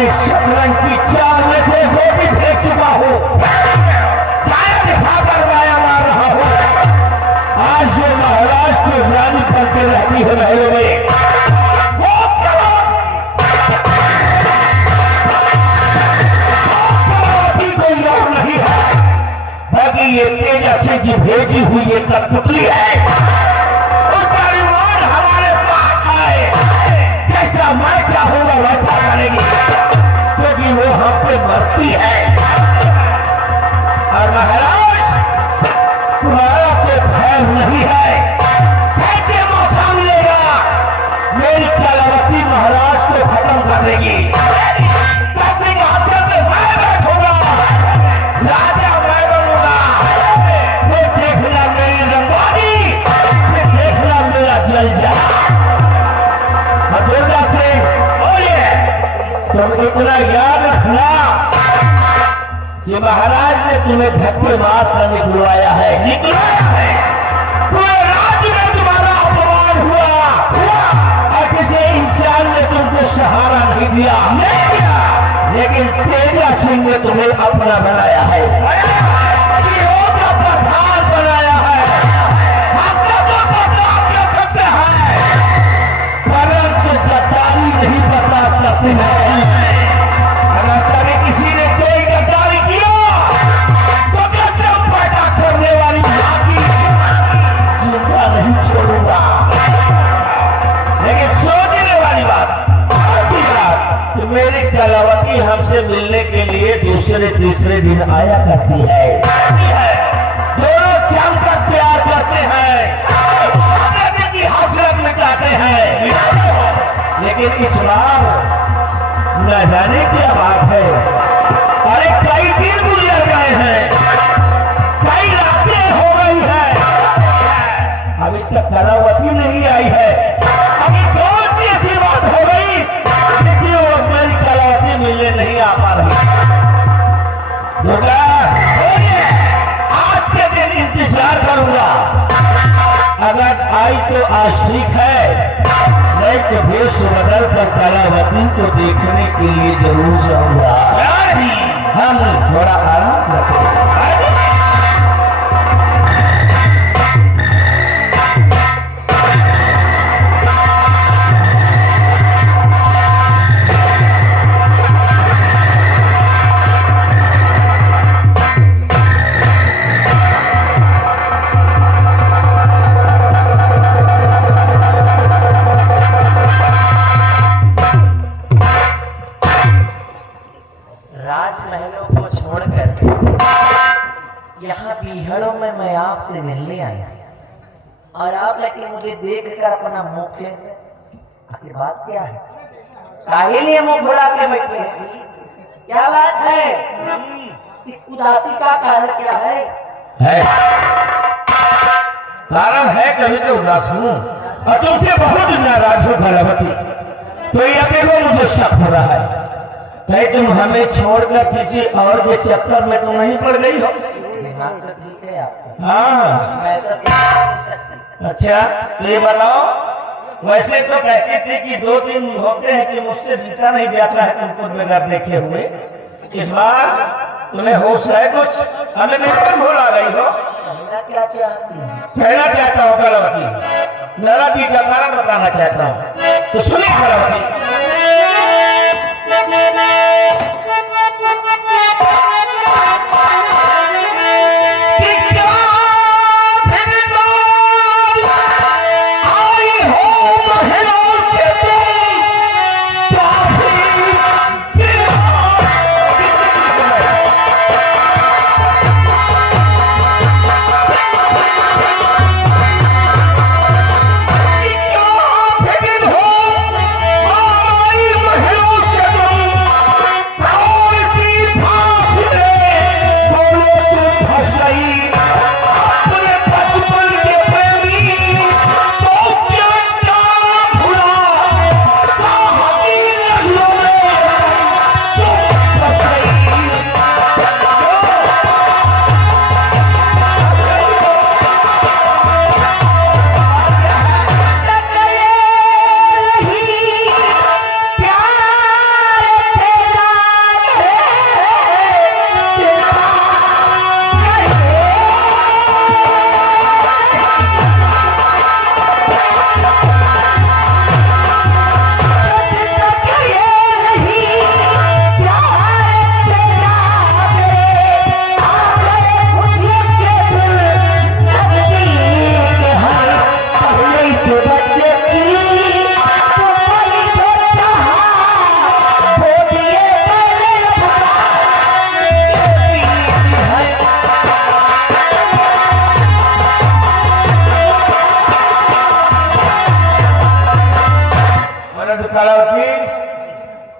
अपने शतरंज की चाल में से वो भी फेंक चुका हूँ। माया दिखाकर माया मार रहा हूँ। आज जो महाराज को रानी बनते रहती है महलों में, वो कलावती कोई और नहीं है, बाकी ये तेजा सिंह की भेजी हुई ये कठपुतली है। उसका रिवॉर्ड हमारे पास आए, जैसा मैं चाहूंगा वैसा करेगी, क्योंकि वो हम पे मरती है। और महाराज तुम्हारा कोई भय नहीं है, कैसे मौका मिलेगा मेरी कलावती महाराज को खत्म कर देगी। कैसे हाथ में मैं बैठूंगा, राजा मैं बनूंगा। वो देखना मेरी रंगवानी, ये देखना मेरा जल जा। दुर्गा सिंह बोलिए, तुम इतना याद रखना कि महाराज ने तुम्हें धक्के मार कर निकलवाया है, पूरे राज्य में तुम्हारा अपमान हुआ और किसी इंसान ने तुमको सहारा नहीं दिया, लेकिन तेजा सिंह ने तुम्हें अपना बनाया है, का प्रधान बनाया है। आपका तो बदलाव कर सकते हैं, परंतु गद्दारी नहीं बर्दाश्त करते हैं। अगर कभी किसी ने कोई गद्दारी किया तो गजब पैदा करने वाली मां की जिंदा नहीं छोड़ूंगा। लेकिन सोचने वाली बात कि मेरी कलावती हमसे मिलने के लिए दूसरे तीसरे दिन आया करती है, दोनों जमकर प्यार करते हैं, की हसरत मिटाते हैं। लेकिन इस बार न जाने क्या बात है, अरे कई दिन गुजर गए हैं, कई रातें हो गई है, अभी तक कलावती नहीं आई है। अभी कौन सी ऐसी बात हो गई देखिए वो मेरी कलावती मिलने नहीं आ पा रही। दुर्गा आज के दिन इंतजार करूंगा, अगर आई तो आज ठीक है, नहीं तो भेष बदल कर कलावती को देखने के लिए जरूर जाऊंगा। हम थोड़ा आराम करते हैं। मैं आपसे मिलने आया और आप लेकिन मुझे देखकर अपना मुंह के आपकी बात क्या है, काहे लिए मुंह घुरा के बैठे हैं? क्या बात है? इस उदासी का कारण क्या है? कारण है कभी तो उदास हूँ और तुमसे बहुत नाराज हो कलावती, तो ये देखो मुझे शक हो रहा है कहीं तुम हमें छोड़कर किसी और के चक्कर में तो नहीं पड़ गई हो। ठीक है आपको। हाँ अच्छा तो ये बताओ, वैसे तो कहती थी कि 2 दिन होते हैं कि मुझसे बीता नहीं जाता है तुमको बगैर देखे हुए, इस बार तुम्हें होश है कुछ? हमें नहीं भूल आ गई हो। क्या चाहती है? कहना चाहता हूँ कलावती, नाराजगी का कारण बताना चाहता हूँ, तो सुनिए कलावती।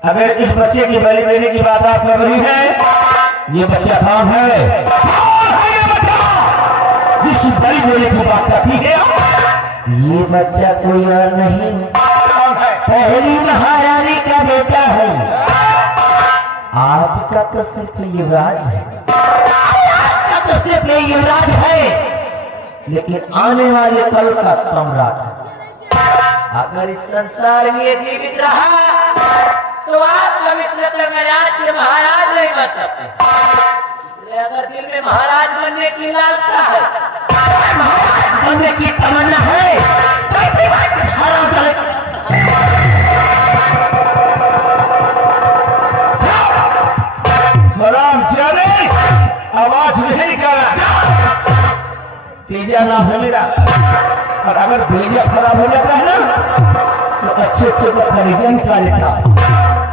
अगर इस बच्चे की बलि देने की बात आप कर रही है, ये बच्चा कौन है? कौन है ये बच्चा जिस बलि देने की बात करती है? ये बच्चा कोई और नहीं, कौन है? पहली महारानी का बेटा है। आज का तो सिर्फ युवराज है, आज का तो सिर्फ ये युवराज है, लेकिन आने वाले कल का सम्राट है। अगर इस संसार में ये जीवित रहा तो आप पवित्र तंगराज के महाराज नहीं बन सकते। इसलिए अगर दिल में महाराज बनने की लालसा है, महाराज बनने की तमन्ना है, तो इसी बात से आराम चले। राम चले, आवाज नहीं निकाला। तेजा नाम है मेरा, और अगर भेजा खराब हो जाता है ना तो अच्छे अच्छे को खरीजा निकाल लेता।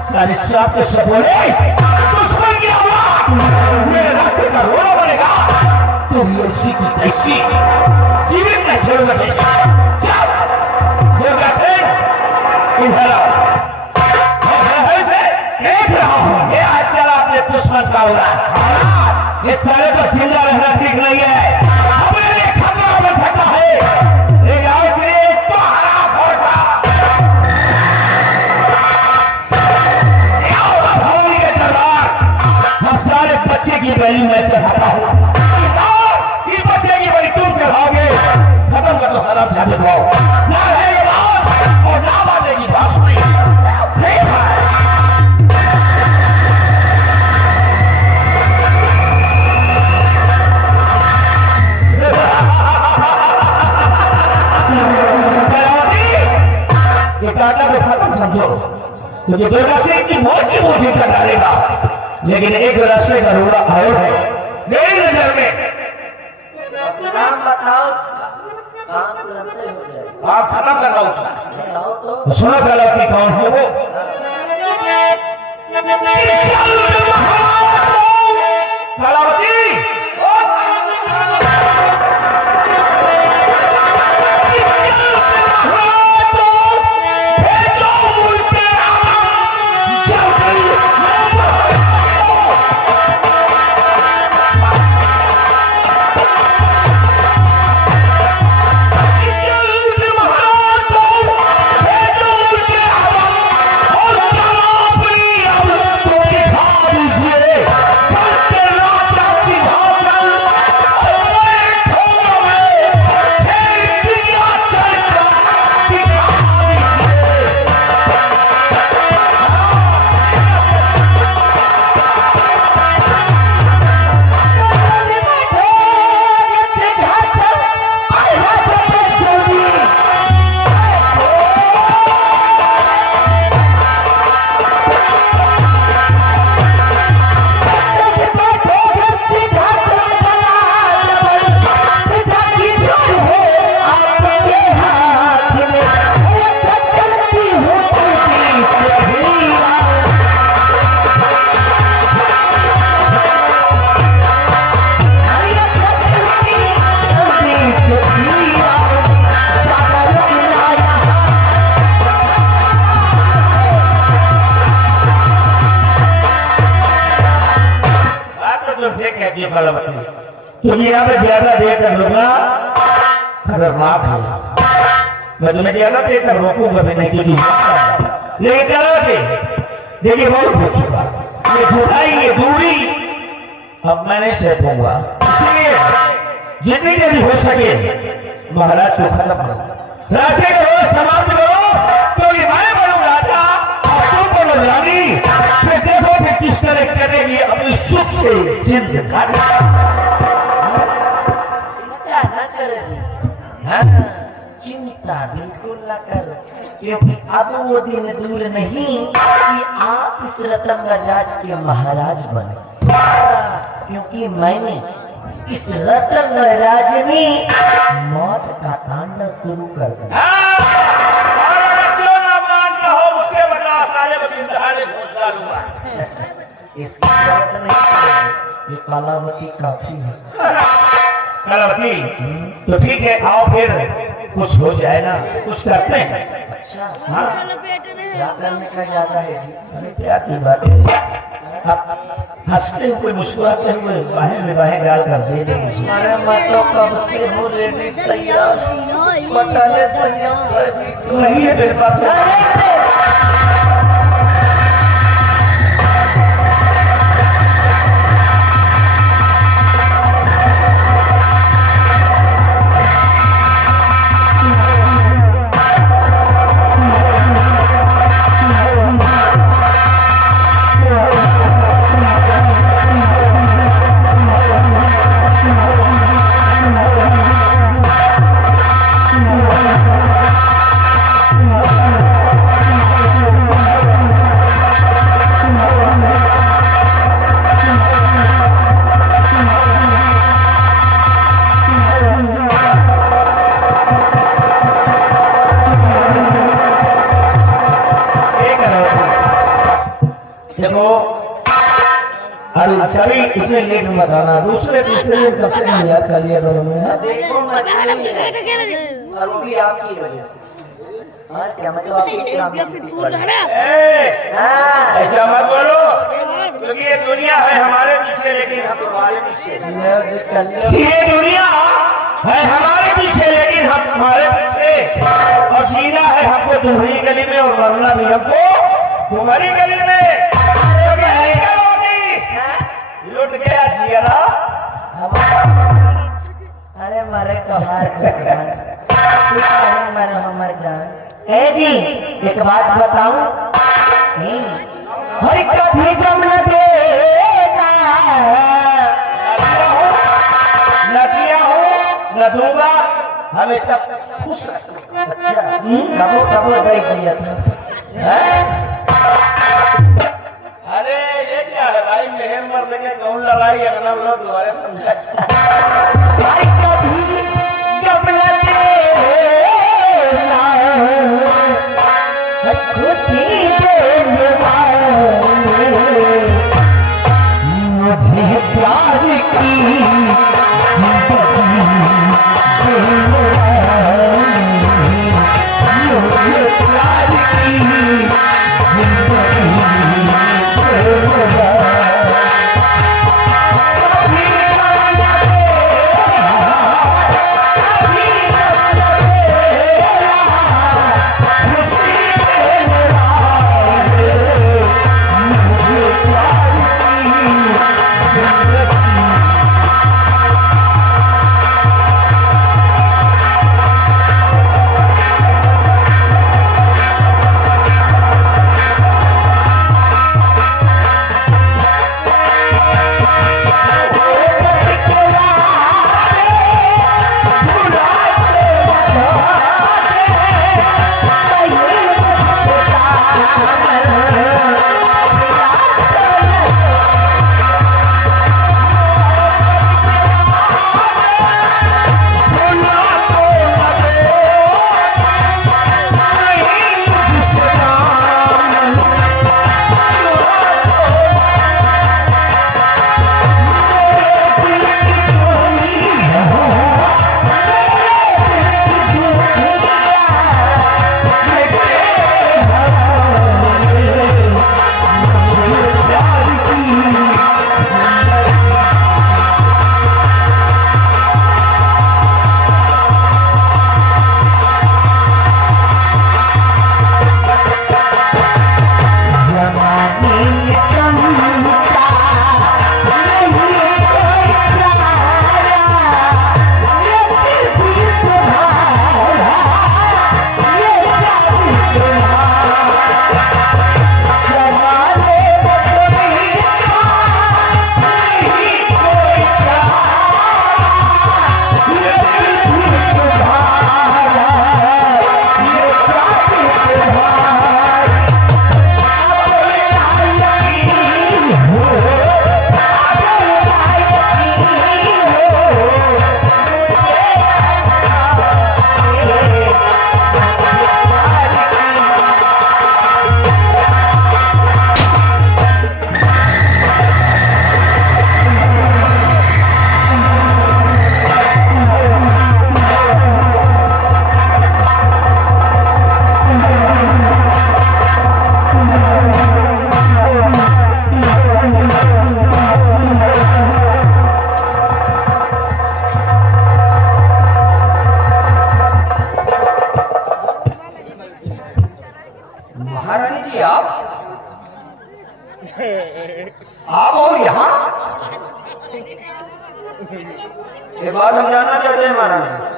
सारे सांप के सपोरे दुश्मन की आवाज मेरे रास्ते का रोड़ा बनेगा। तुम ये इसी की कैसी जीवित नहीं छोड़ोगे बेटा। चल दुर्गा सिंह इधर आओ। मैं से देख रहा हूँ ये आज चला अपने दुश्मन का उड़ा। ये सारे को जिंदा रहना ठीक नहीं है, हमें लिए खतरा बन सकता है। एक आओ के लिए तो हरा फोड़ा भवानी के दरबार हम सारे बच्चे की बलि मैं चढ़ाता हूँ। इस बच्चे की बलि तुम चढ़ाओगे, खत्म कर दो हराम जाने को। ना रहेगा बास और ना बाजेगी बांसुरी। ठीक है टाटा को खत्म समझो, क्योंकि दुर्गा सिंह की मौत की मुझे कर डालेगा। लेकिन एक रास्ते का रोड़ा और है मेरी नजर में। नाम बताओ, काम तुरंत हो जाए। आप खत्म करना उसका। बताओ तो सुनो पहले कि कौन है वो। कलावती क्योंकि यहाँ पे ज्यादा देर तक रुकना खतरनाक है। मैं तुम्हें ज्यादा देर तक रोकूंगा भी नहीं, क्योंकि लेकिन कलावती देखिए बहुत खुश हुआ। ये जुदाई ये दूरी अब मैं नहीं सहूंगा, इसलिए जितनी देरी हो सके महाराज को खत्म करो, रास्ते को समाप्त करो। तो ये मैं बनूं राजा और तुम बनो रानी। फिर देखो कि किस तरह करेगी अपनी सुख से जिंद काटना। चिंता न करो जी, हाँ चिंता बिल्कुल न करो, क्योंकि अब वो दिन दूर नहीं कि आप इस रतन राज के महाराज बने। क्योंकि मैंने इस रतन राज में मौत का तांडव शुरू कर दिया। इसकी जरूरत नहीं, ये कलावती काफी है। कलावती तो ठीक है, आओ फिर कुछ हो जाए ना, कुछ करते हैं। अच्छा हाँ क्या करने का ज्यादा है जी? अरे क्या की बात है, आप हंसते हुए मुस्कुराते हुए बाहें में बाहें डाल कर दे दे मुझे। अरे मैं तो कब से हूँ रेडी तैयार, बटाले संयम रेडी नहीं है मेरे पास। देखो अरे कभी इतने लेट मत आना, दूसरे तीसरे दिन कब से याद कर लिया दोनों में। देखो और वो भी आपकी वजह से। हाँ क्या मतलब आपकी काम हाँ ऐसा मत बोलो, क्योंकि ये दुनिया है हमारे पीछे लेकिन हम तुम्हारे पीछे। ये दुनिया है हमारे पीछे लेकिन हम तुम्हारे पीछे, और जीना है हमको तुम्हारी गली में और मरना भी हमको तुम्हारी गली में। लुट गया जियरा। अरे मरे कमाल मरे हमर जान। ए जी एक बात बताऊं, हर कभी गम न देना, न दिया हूँ न दूंगा, हमेशा खुश रखूंगा। अच्छा कबो कबो देख दिया था। अरे ये क्या है भाई, मेहर मर्द के कौन लड़ाई अगला लोग दोबारा समझा। कभी गम न देना, खुशी देने वाले, मुझे प्यार की जिंदगी देने वाले, मुझे प्यार की जिंदगी देने वाले। ये बात हम जानना चाहते हैं महाराज।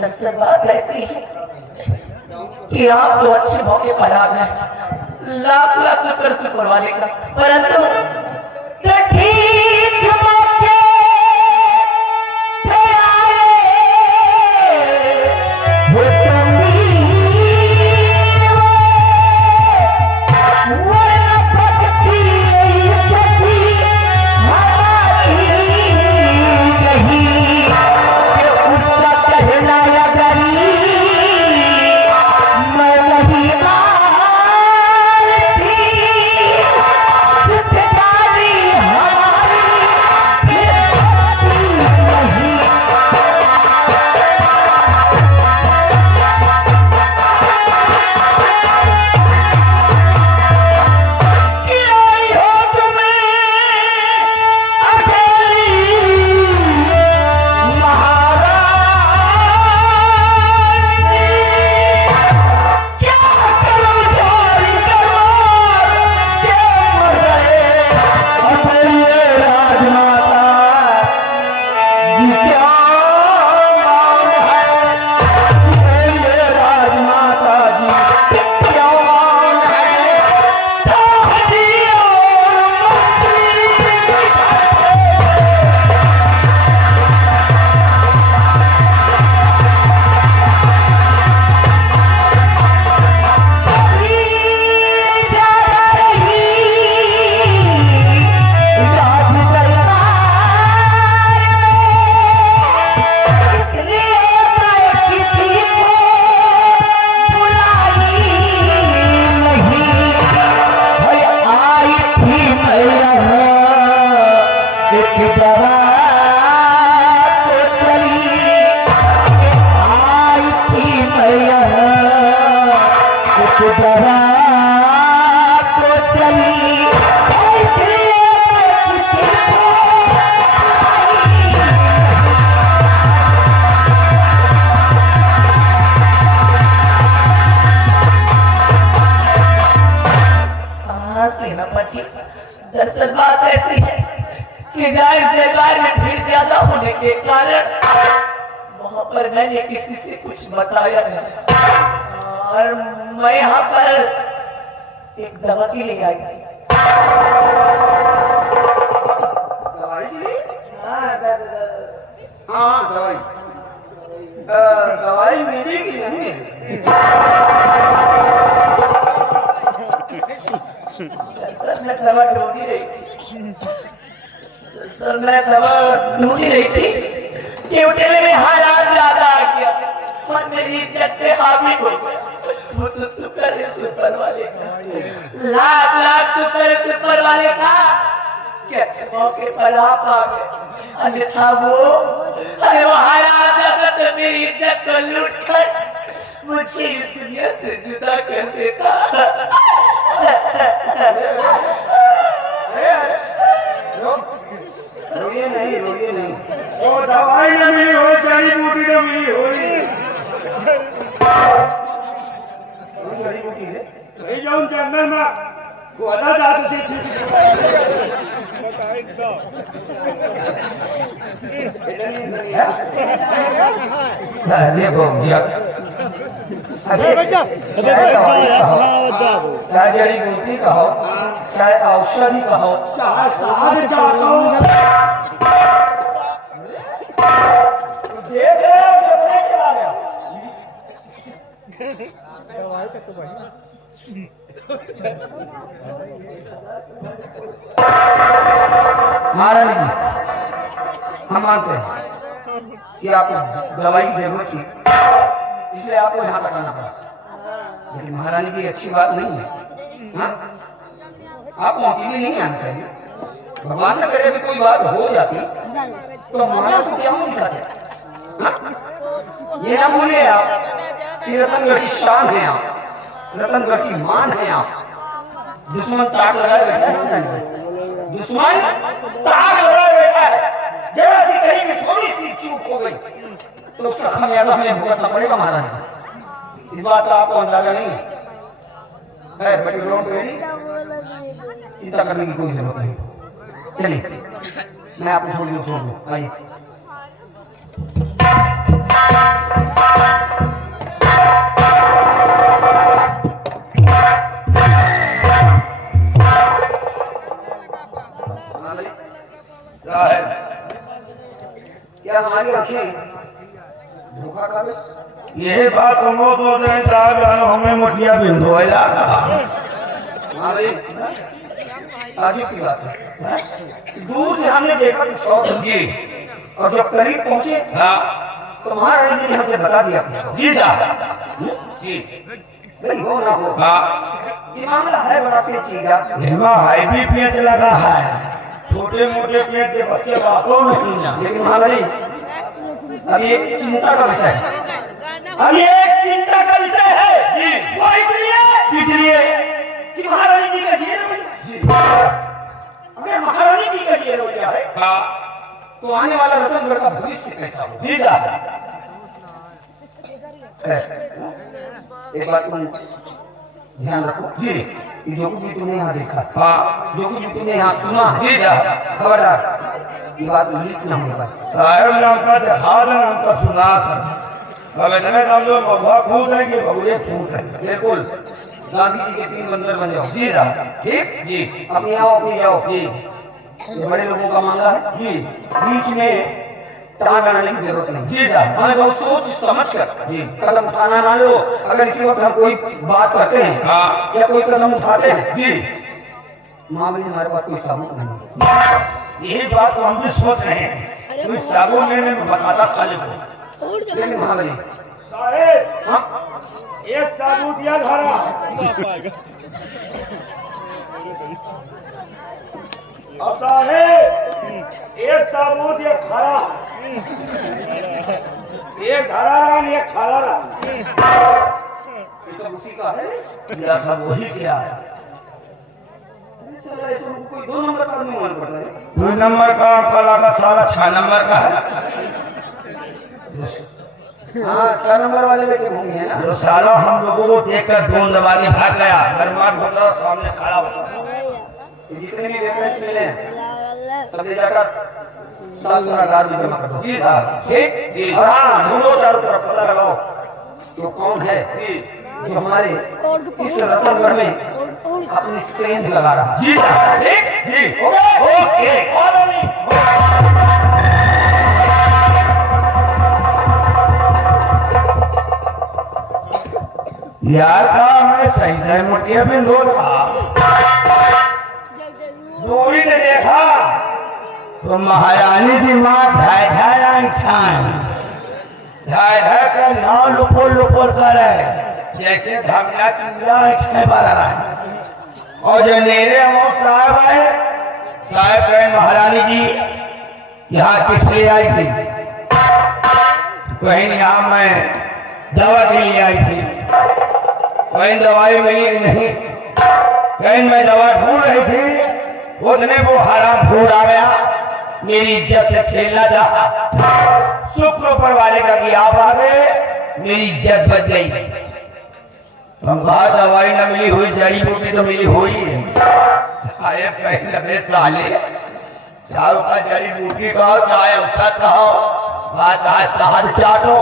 दरअसल बात ऐसी है कि आप तो अच्छे मौके पर आ गए, लाख लाख शुक्र शुक्र वाले का, परंतु ठीक मौके पे आए वो दरअसल बात ऐसी है कि गाय दरबार में भीड़ ज्यादा होने के कारण वहां पर मैंने किसी से कुछ बताया नहीं और मैं यहाँ पर एक दवा की ले आई। दवाई मेरी की नहीं सर मैं दवा ढूंढी रही थी, सर मैं दवा ढूंढी रही थी कि उठेले में हालात ज्यादा आ गया और मेरी इज्जत पे हावी हो गया। वो तो शुक्र है सुपर वाले का, लाख लाख शुक्र है सुपर वाले का कि अच्छे मौके पर आप आ गए, अन्यथा वो हालात ज्यादा तो मेरी इज्जत को लूट कर मुझे इस दुनिया से जुदा कर देता। रोइए नहीं वो दवाई न मिली हो, जड़ी बूटी न मिली हो, जड़ी बूटी है नहीं जाऊं जंगल में गोदा जा तुझे अरे बोल चाहे जड़ी बूटी कहो, चाहे औषधि कहो, चाहे साध चाहो, महारानी जी, हम मानते हैं कि आपको दवाई की जरूरत थी, इसलिए आपको यहाँ तक आना पड़ा। लेकिन महारानी जी अच्छी बात नहीं है, हाँ? आपको अकेले नहीं आना चाहिए। भगवान न करे भी कोई बात हो जाती तो हमारा तो क्या होता है, हाँ? ये ना भूलिए आप कि रतनगढ़ की शान है आप, रतनगढ़ की मान है आप। दुश्मन ताक लगाए बैठा है, दुश्मन ताक लगाए बैठा है। जरा सी कहीं में थोड़ी सी चूक हो गई तो उसका खामियाजा हमें भुगतना पड़ेगा महाराज। इस बात का आपको अंदाजा नहीं है, बड़ी लोग चिंता करने की कोई जरूरत नहीं। चलिए मैं आपको छोड़ दूँ, आइए। क्या हमारी आंखें धोखा खा गई? यही बात हम बोल रहे साहब, हमें मोटिया बिंदुला हाँ भाई, आगे की बात है। दूर से हमने देखा कुछ और जी, और जब करीब पहुंचे हाँ तो महाराज जी ने हमसे बता दिया कुछ और। जी साहब जी, नहीं हो ना हो, हाँ ये मामला है बड़ा पेचीदा। हेमा हाईवी पेच लगा है, छोटे मोटे पेट के बच्चे बातों नहीं ना। लेकिन महाराज अब ये चिंता का विषय है, अब ये एक चिंता का विषय है जी, वो इसलिए कि महारानी जी का जीवन हो जाए। अगर महारानी जी का जीवन हो जाए हाँ तो आने वाला रतनगढ़ का भविष्य कैसा हो? जी साहब, एक बात तुम ध्यान रखो जी कि जो कुछ भी तुमने यहाँ देखा, हाँ जो कुछ भी तुमने यहाँ सुना, जी साहब, खबरदार ये बात लीक न हो पाए। साहेब नाम का देखा नाम का सुना था, अब इतने नाम जो बबुआ फूट है कि बबुए फूट है। बिल्कुल गांधी जी के 3 बंदर बन जाओ। जी साहब, ठीक, जी अपने आओ अपने जाओ। जी ये बड़े लोगों का मामला है, जी बीच में टांग अड़ाने की जरूरत नहीं। जी साहब, हमें बहुत सोच समझ कर जी कदम उठाना ना लो। अगर इसी वक्त हम कोई बात करते हैं हाँ या कोई कदम उठाते हैं, जी, मामले हमारे पास कोई साबुत नहीं। यही बात तो हम भी सोच रहे हैं। कोई साबुन लेने में बताता साले को। लेकिन महाबली साहेब, हाँ एक साबुन दिया धारा। अब साहेब एक साबुत ये खड़ा, एक धरा रहा एक खड़ा रहा। ये सब उसी का है। यह सब वही क्या है? इसलिए तो हमको कोई 2 नंबर का आदमी मान पड़ रहा है। 2 नंबर का काला का साला 6 नंबर का है। हाँ 6 नंबर वाले बेटे होंगे है ना। जो साला हम लोगों को देखकर ढूंढ दबा के भाग गया, दरबार होता सामने खड़ा होता। जितने भी रेफरेंस मिले सब ले जाकर शास्त्रागार में जमा कर दो। जी साहब, ठीक जी। और हाँ ढूंढो चारों तरफ, पता लगाओ तो कौन है जी जो हमारे इस रतनगढ़ में अपनी स्ट्रेंथ लगा रहा है। जी साहब, ठीक जी ओके यार का मैं सही सही मोटिया में दो रहा, दूरी ने देखा तो महारानी की माँ ढाई कर नाव लुपोर लुपोर करे, जैसे धमला चूल्हा बारा रहा है। और जो मेरे वो साहब है, साहब कहे महारानी जी यहाँ किस लिए आई थी? कहीं यहाँ मैं दवा के लिए आई थी, कहीं दवाई मिली नहीं, कहीं मैं दवा ढूंढ रही थी, उतने वो हराम खोर आ गया, मेरी इज्जत से खेलना चाहा। शुक्र ऊपर वाले का कि आप आ गए, मेरी इज्जत बच गई। हम कहा दवाई न मिली हुई, जड़ी बूटी तो मिली हुई है। साहेब कहीं लगे साले, चारों का जड़ी बूटी कहो चाहे उसका कहो, बात आज शहद चाटो,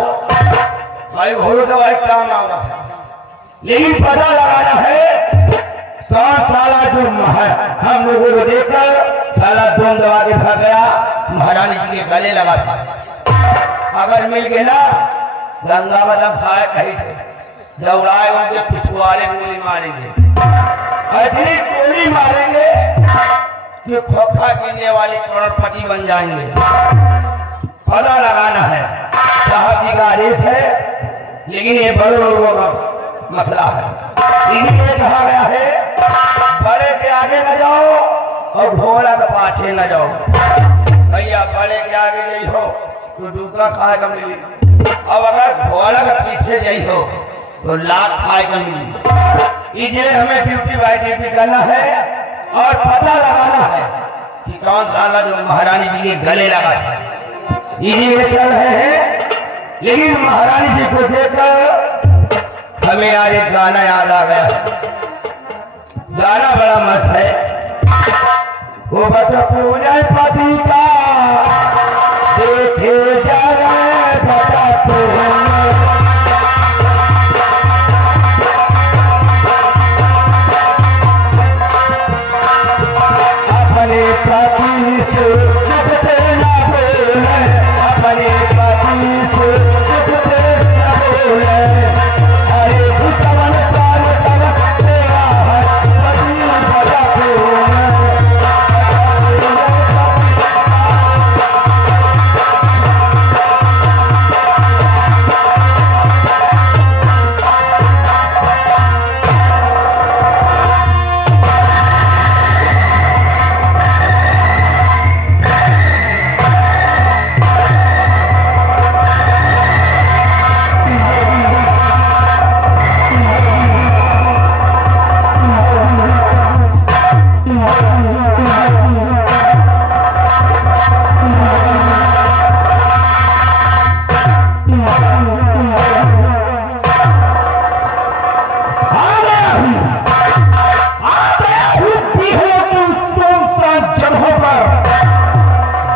भाई भूलो दवाई काम ना होगा। लेकिन पता लगाना है कौन साला जो हम लोगों को देखकर साला धूम दबा के भाग गया, महारानी जी के गले लगा था। अगर मिल गया ना गंगा बदम खाए कहीं थे, दौड़ाए उनके पिछवाड़े गोली मारेंगे, इतनी गोली मारेंगे कि खोखा गिनने वाले करोड़पति बन जाएंगे। पता लगाना है, साहब जी का आदेश है, लेकिन ये बड़े लोगों का मसला है। इसीलिए कहा गया है बड़े के आगे न जाओ और घोड़ा के पाछे न जाओ। भैया बड़े के आगे गई हो तो दूसरा खाए का मिली, अब अगर घोड़ा के पीछे गई हो तो लाख खाए का मिली। इसलिए हमें ड्यूटी बाई ड्यूटी करना है और पता लगाना है कि कौन सा जो महारानी जी के गले लगा है। इसीलिए चल रहे हैं, लेकिन महारानी जी को देखकर हमें यार एक गाना याद आ गया। गाना बड़ा मस्त है। वो पूजन पति का देखे जा रहे अपने पति से न बोले, अपने पति से न बोले, अरे भुतवन पाल तब तेरा है पति बड़ा बोले।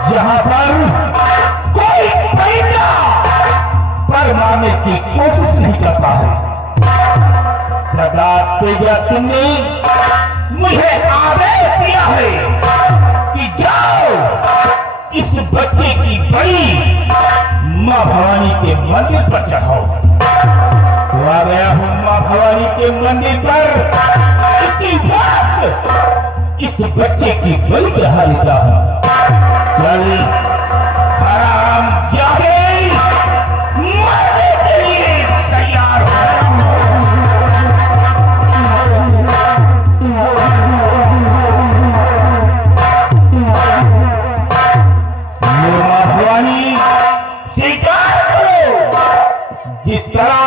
जहां पर कोई पैसा पर मारने की कोशिश नहीं करता है। सरदार तेजा सिंह ने मुझे आदेश दिया है कि जाओ इस बच्चे की बड़ी मां भवानी के मंदिर पर चढ़ाओ। तो आ गया हूं मां भवानी के मंदिर पर, इसी वक्त इस बच्चे की बलि चढ़ा लेता हूं। चल हराम जागे, मरने के लिए तैयार हो। मां भवानी स्वीकार करो, जिस तरह